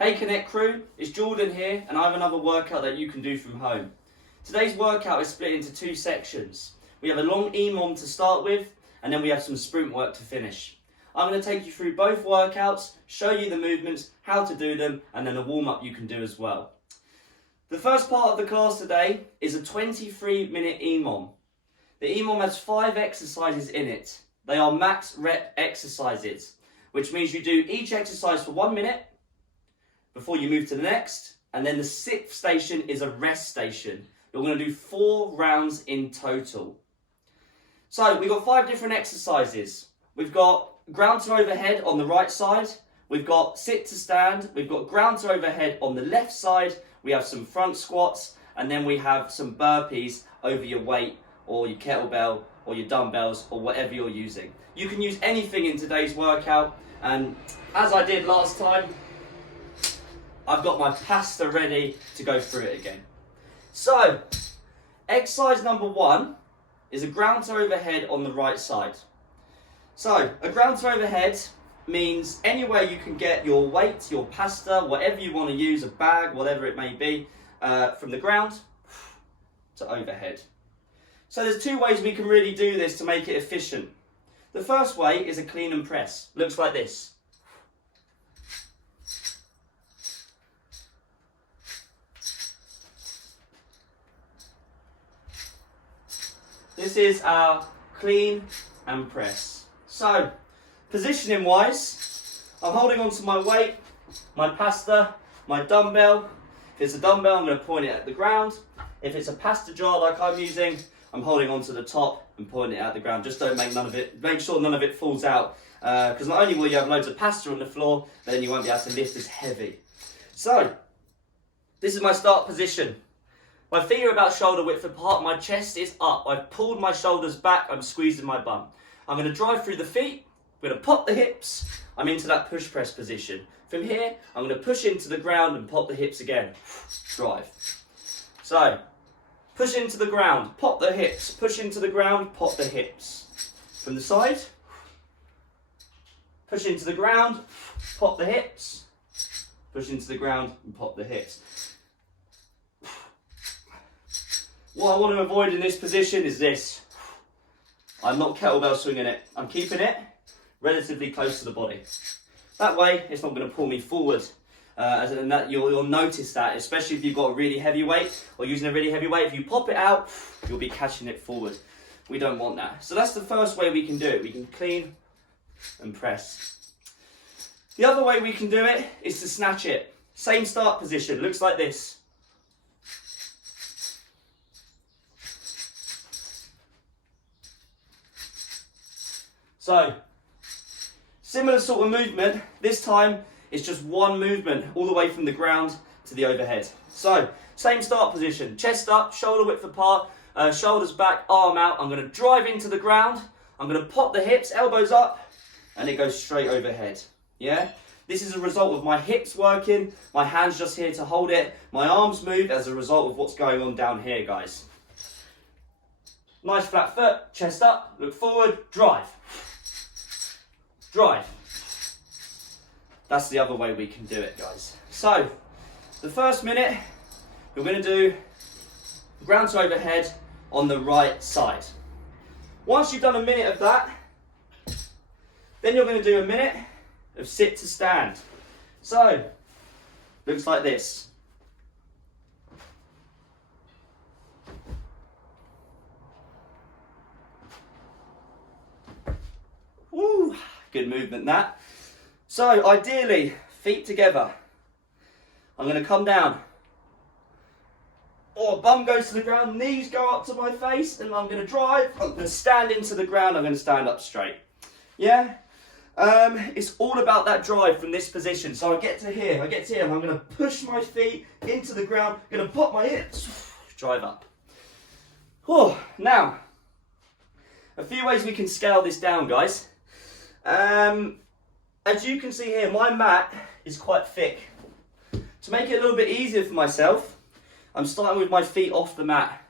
Hey Connect crew, it's Jordan here and I have another workout that you can do from home. Today's workout is split into two sections. We have a long EMOM to start with and then we have some sprint work to finish. I'm going to take you through both workouts, show you the movements, how to do them, and then a warm-up you can do as well. The first part of the class today is a 23-minute EMOM. The EMOM has 5 exercises in it. They are max rep exercises, which means you do each exercise for 1 minute before you move to the next, and then the 6th station is a rest station. You're going to do 4 rounds in total. So we've got 5 different exercises. We've got ground to overhead on the right side, we've got sit to stand, we've got ground to overhead on the left side, we have some front squats, and then we have some burpees over your weight or your kettlebell or your dumbbells or whatever you're using. You can use anything in today's workout, and as I did last time, I've got my pasta ready to go through it again. So, exercise number 1 is a ground to overhead on the right side. So, a ground to overhead means anywhere you can get your weight, your pasta, whatever you want to use, a bag, whatever it may be, from the ground to overhead. So there's 2 ways we can really do this to make it efficient. The first way is a clean and press. Looks like this. This is our clean and press. So, positioning wise, I'm holding on to my weight, my pasta, my dumbbell. If it's a dumbbell, I'm going to point it at the ground. If it's a pasta jar like I'm using, I'm holding on to the top and pointing it at the ground. Just don't make sure none of it falls out. Because not only will you have loads of pasta on the floor, then you won't be able to lift as heavy. So, this is my start position. My feet are about shoulder width apart, my chest is up. I've pulled my shoulders back, I'm squeezing my bum. I'm going to drive through the feet, I'm going to pop the hips, I'm into that push press position. From here, I'm going to push into the ground and pop the hips again. Drive. So, push into the ground, pop the hips, push into the ground, pop the hips. From the side, push into the ground, pop the hips, push into the ground and pop the hips. What I want to avoid in this position is this. I'm not kettlebell swinging it. I'm keeping it relatively close to the body. That way, it's not going to pull me forward. And that you'll notice that, especially if you've got a really heavy weight or using a really heavy weight. If you pop it out, you'll be catching it forward. We don't want that. So that's the first way we can do it. We can clean and press. The other way we can do it is to snatch it. Same start position. Looks like this. So, similar sort of movement. This time, it's just one movement all the way from the ground to the overhead. So, same start position. Chest up, shoulder width apart, shoulders back, arm out. I'm going to drive into the ground. I'm going to pop the hips, elbows up, and it goes straight overhead. Yeah? This is a result of my hips working, my hands just here to hold it, my arms move as a result of what's going on down here, guys. Nice flat foot, chest up, look forward, drive. Drive. That's the other way we can do it, guys. So, the first minute, you're going to do ground to overhead on the right side. Once you've done a minute of that, then you're going to do a minute of sit to stand. So, looks like this. Woo! Good movement that. So ideally, feet together. I'm going to come down. Or bum goes to the ground, knees go up to my face, and I'm going to drive. I'm going to stand into the ground, I'm going to stand up straight. Yeah? It's all about that drive from this position. So I get to here, and I'm going to push my feet into the ground, I'm going to pop my hips, drive up. Oh, now, a few ways we can scale this down, guys. As you can see here, my mat is quite thick. To make it a little bit easier for myself, I'm starting with my feet off the mat.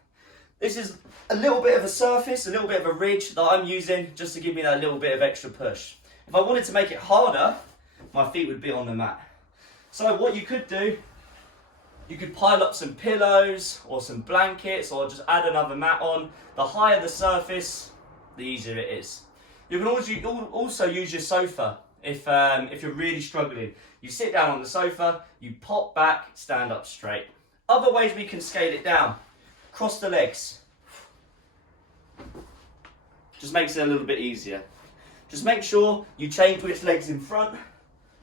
This is a little bit of a surface, a little bit of a ridge that I'm using just to give me that little bit of extra push. If I wanted to make it harder, my feet would be on the mat. So what you could do, you could pile up some pillows or some blankets or just add another mat on. The higher the surface, the easier it is. You can also use your sofa if you're really struggling. You sit down on the sofa, you pop back, stand up straight. Other ways we can scale it down. Cross the legs. Just makes it a little bit easier. Just make sure you change which leg's in front.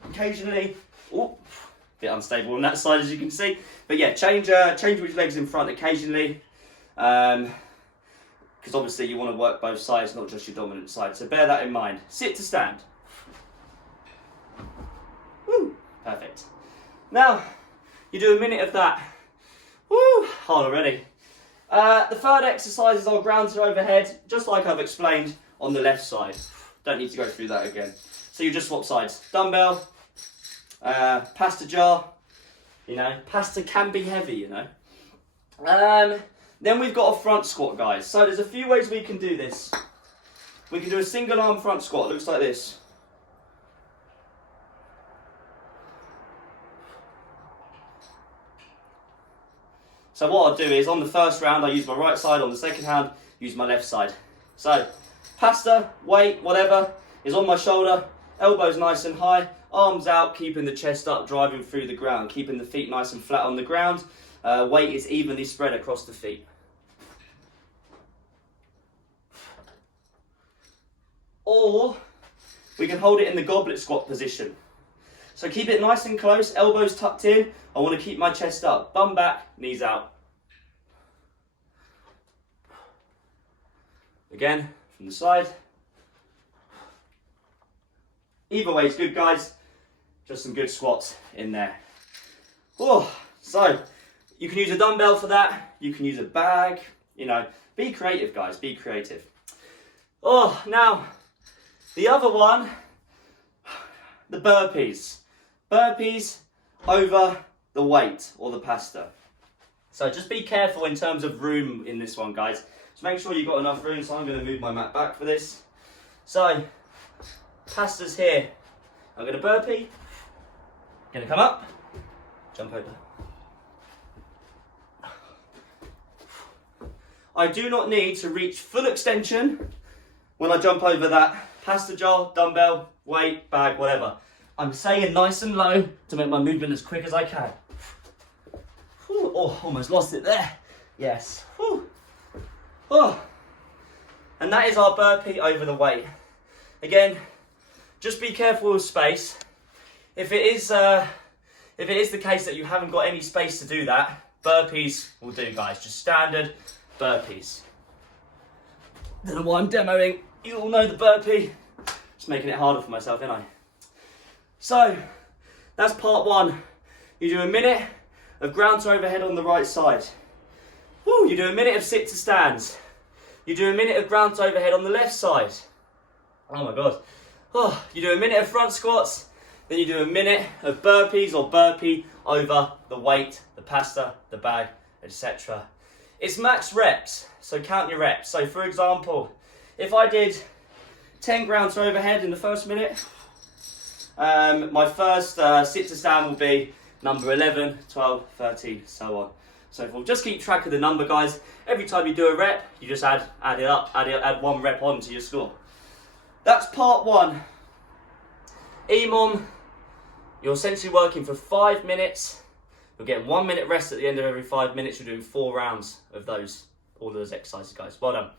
Occasionally, oh, bit unstable on that side as you can see. But yeah, change which leg's in front occasionally. Because obviously you want to work both sides, not just your dominant side. So bear that in mind. Sit to stand. Woo, perfect. Now, you do a minute of that. Woo, hard already. The third exercise is our ground to overhead, just like I've explained on the left side. Don't need to go through that again. So you just swap sides. Dumbbell, pasta jar, you know, pasta can be heavy, you know. Then we've got a front squat, guys. So there's a few ways we can do this. We can do a single arm front squat, looks like this. So what I'll do is, on the first round, I use my right side, on the second hand, use my left side. So, pasta, weight, whatever, is on my shoulder, elbows nice and high, arms out, keeping the chest up, driving through the ground, keeping the feet nice and flat on the ground. Weight is evenly spread across the feet. Or, we can hold it in the goblet squat position. So keep it nice and close, elbows tucked in. I want to keep my chest up, bum back, knees out. Again, from the side. Either way is good, guys. Just some good squats in there. Oh, so you can use a dumbbell for that. You can use a bag. You know, be creative, guys. Be creative. Oh, now the other one, the burpees. Burpees over the weight or the pasta. So just be careful in terms of room in this one, guys. Just make sure you've got enough room. So I'm going to move my mat back for this. So pasta's here. I'm going to burpee. Going to come up, jump over. I do not need to reach full extension when I jump over that pasta jar, dumbbell, weight, bag, whatever. I'm staying nice and low to make my movement as quick as I can. Whew, oh, almost lost it there. Yes. Whew. Oh. And that is our burpee over the weight. Again, just be careful with space. If it is the case that you haven't got any space to do that, burpees will do, guys. Just standard burpees. Don't know why I'm demoing. You all know the burpee. Just making it harder for myself, ain't I? So, that's part one. You do a minute of ground to overhead on the right side. Woo, you do a minute of sit to stands. You do a minute of ground to overhead on the left side. Oh my God. Oh, you do a minute of front squats. Then you do a minute of burpees or burpee over the weight, the pasta, the bag, etc. It's max reps, so count your reps. So for example, if I did 10 ground to overhead in the first minute, my first sit to stand will be number 11, 12, 13, so on. So forth. Just keep track of the number, guys. Every time you do a rep, you just add it up, add one rep on to your score. That's part one. EMOM, you're essentially working for 5 minutes. You're getting 1 minute rest at the end of every 5 minutes. You're doing 4 rounds of all of those exercises, guys. Well done.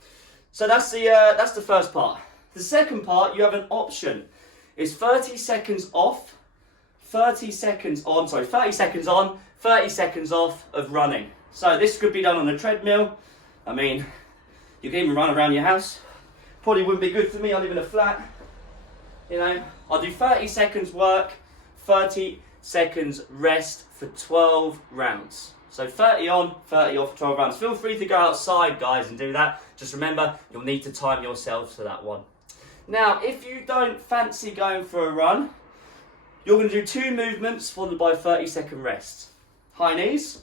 So that's the first part. The second part, you have an option. It's 30 seconds off, 30 seconds on, 30 seconds off of running. So this could be done on a treadmill. I mean, you can even run around your house. Probably wouldn't be good for me, I live in a flat. You know, I'll do 30 seconds work, 30 seconds rest for 12 rounds. So 30 on, 30 off for 12 rounds. Feel free to go outside, guys, and do that. Just remember, you'll need to time yourself to that one. Now, if you don't fancy going for a run, you're going to do 2 movements followed by 30-second rest. High knees.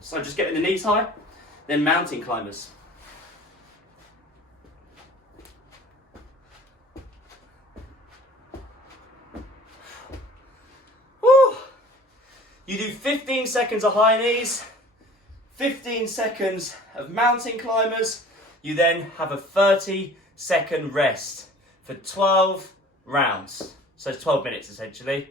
So just getting the knees high. Then mountain climbers. You do 15 seconds of high knees, 15 seconds of mountain climbers. You then have a 30-second rest for 12 rounds. So it's 12 minutes essentially.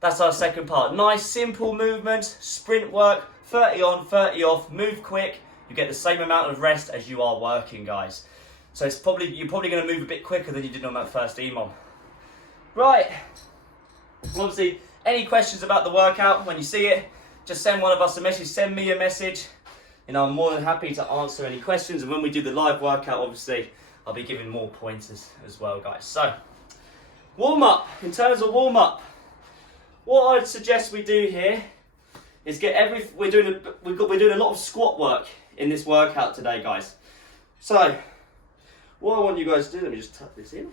That's our second part. Nice simple movement, sprint work, 30 on, 30 off, move quick. You get the same amount of rest as you are working, guys. So you're probably going to move a bit quicker than you did on that first EMOM. Right. Obviously, any questions about the workout when you see it, just send one of us a message, send me a message. I'm more than happy to answer any questions. And when we do the live workout, obviously, I'll be giving more pointers as well, guys. So, warm up. In terms of warm up, what I'd suggest we do here is we're doing a lot of squat work in this workout today, guys. So, what I want you guys to do, let me just tuck this in.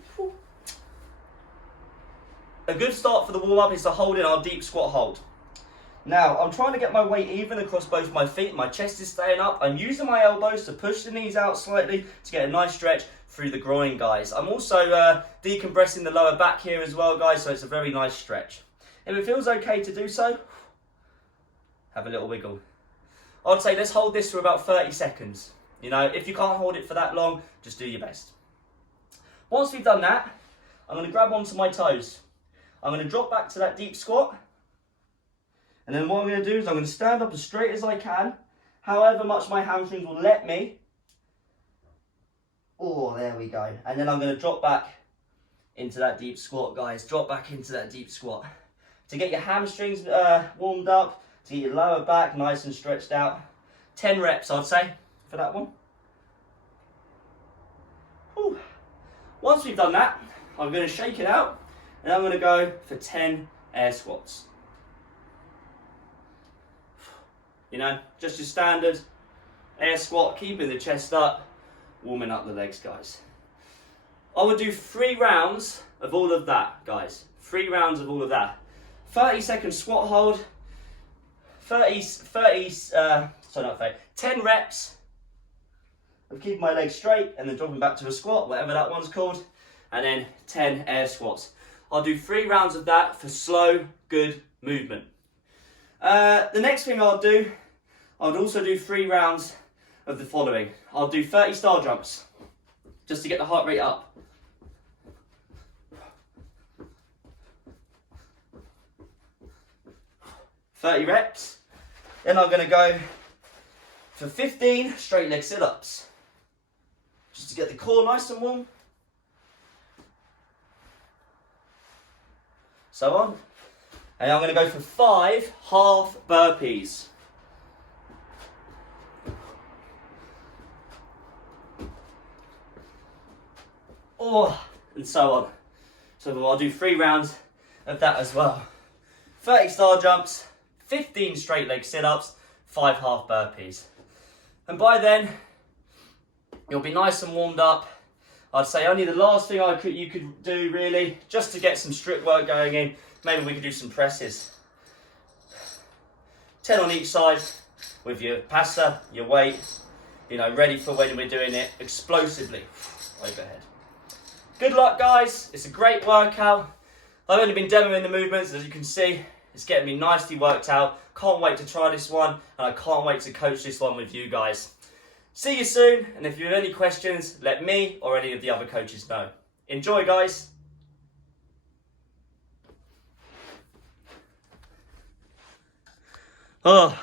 A good start for the warm up is to hold in our deep squat hold. Now, I'm trying to get my weight even across both my feet. My chest is staying up. I'm using my elbows to push the knees out slightly to get a nice stretch through the groin, guys. I'm also decompressing the lower back here as well, guys, so it's a very nice stretch. If it feels okay to do so, have a little wiggle. I'd say let's hold this for about 30 seconds. If you can't hold it for that long, just do your best. Once we've done that, I'm going to grab onto my toes. I'm going to drop back to that deep squat. And then what I'm going to do is I'm going to stand up as straight as I can, however much my hamstrings will let me. Oh, there we go. And then I'm going to drop back into that deep squat, guys. Drop back into that deep squat. To get your hamstrings warmed up, to get your lower back nice and stretched out. 10 reps, I'd say, for that one. Whew. Once we've done that, I'm going to shake it out, and I'm going to go for 10 air squats. Just your standard air squat, keeping the chest up, warming up the legs, guys. I would do 3 rounds of all of that, guys. 3 rounds of all of that. 30-second squat hold, 10 reps of keeping my legs straight and then dropping back to a squat, whatever that one's called, and then 10 air squats. I'll do 3 rounds of that for slow, good movement. The next thing I'll do, I'd also do 3 rounds of the following. I'll do 30 star jumps, just to get the heart rate up. .30 reps. Then I'm going to go for 15 straight leg sit-ups, just to get the core nice and warm. So on. And I'm going to go for 5 half burpees. And so on. So I'll do 3 rounds of that as well. 30 star jumps, 15 straight leg sit-ups, 5 half burpees. And by then, you'll be nice and warmed up. I'd say only the last thing you could do really, just to get some strip work going in, maybe we could do some presses. 10 on each side with your passer, your weight, ready for when we're doing it explosively overhead. Good luck, guys. It's a great workout. I've only been demoing the movements, as you can see. It's getting me nicely worked out. Can't wait to try this one, and I can't wait to coach this one with you guys. See you soon, and if you have any questions, let me or any of the other coaches know. Enjoy, guys. Oh.